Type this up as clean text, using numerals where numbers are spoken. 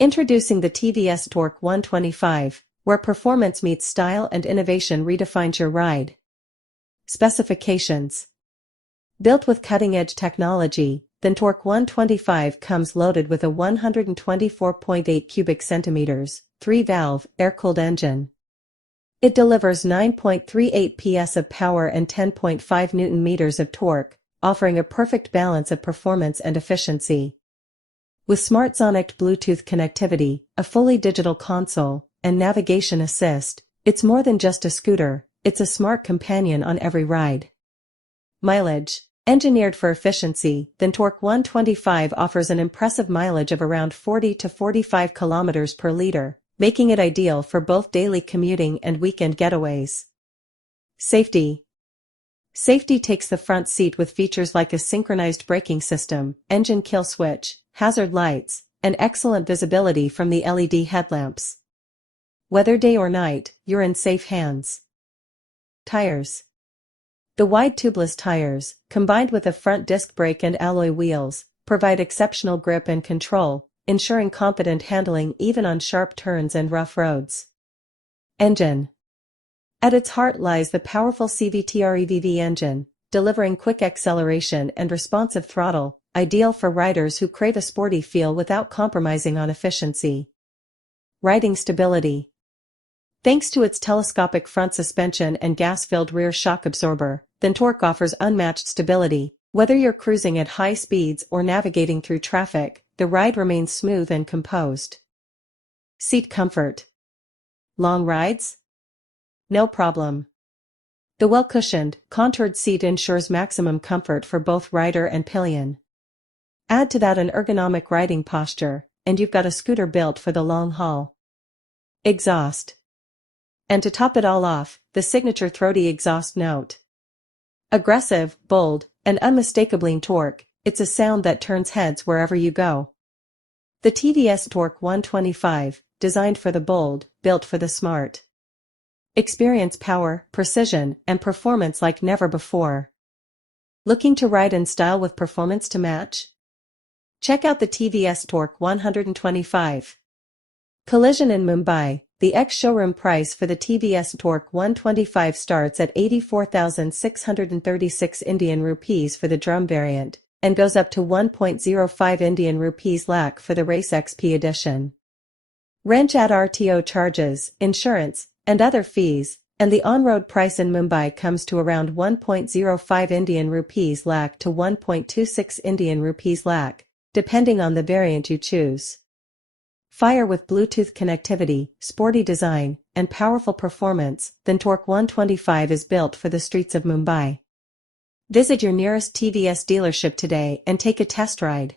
Introducing the TVS NTORQ 125, where performance meets style and innovation redefines your ride. Specifications. Built with cutting-edge technology, the NTORQ 125 comes loaded with a 124.8 cubic centimeters, 3-valve, air-cooled engine. It delivers 9.38 PS of power and 10.5 Nm of torque, offering a perfect balance of performance and efficiency. With SmartXonnect Bluetooth connectivity, a fully digital console, and navigation assist, it's more than just a scooter, it's a smart companion on every ride. Mileage. Engineered for efficiency, the NTORQ 125 offers an impressive mileage of around 40 to 45 km per liter, making it ideal for both daily commuting and weekend getaways. Safety. Safety takes the front seat with features like a synchronized braking system, engine kill switch, hazard lights, and excellent visibility from the LED headlamps. Whether day or night, you're in safe hands. Tires. The wide tubeless tires, combined with a front disc brake and alloy wheels, provide exceptional grip and control, ensuring confident handling even on sharp turns and rough roads. Engine. At its heart lies the powerful CVT-REVV engine, delivering quick acceleration and responsive throttle, ideal for riders who crave a sporty feel without compromising on efficiency. Riding stability. Thanks to its telescopic front suspension and gas-filled rear shock absorber, the NTORQ offers unmatched stability. Whether you're cruising at high speeds or navigating through traffic, the ride remains smooth and composed. Seat comfort. Long rides? No problem. The well-cushioned, contoured seat ensures maximum comfort for both rider and pillion. Add to that an ergonomic riding posture, and you've got a scooter built for the long haul. Exhaust. And to top it all off, the signature throaty exhaust note. Aggressive, bold, and unmistakably NTORQ, it's a sound that turns heads wherever you go. The TVS NTORQ 125, designed for the bold, built for the smart. Experience power, precision, and performance like never before. Looking to ride in style with performance to match? Check out the TVS NTORQ 125. Collision in Mumbai. The Ex-Showroom price for the TVS NTORQ 125 starts at 84,636 Indian rupees for the drum variant, and goes up to 1.05 Indian rupees lakh for the Race XP edition. Wrench add RTO charges, insurance, and other fees, and the on-road price in Mumbai comes to around 1.05 Indian rupees lakh to 1.26 Indian rupees lakh, depending on the variant you choose. Fire with Bluetooth connectivity, sporty design, and powerful performance, the NTORQ 125 is built for the streets of Mumbai. Visit your nearest TVS dealership today and take a test ride.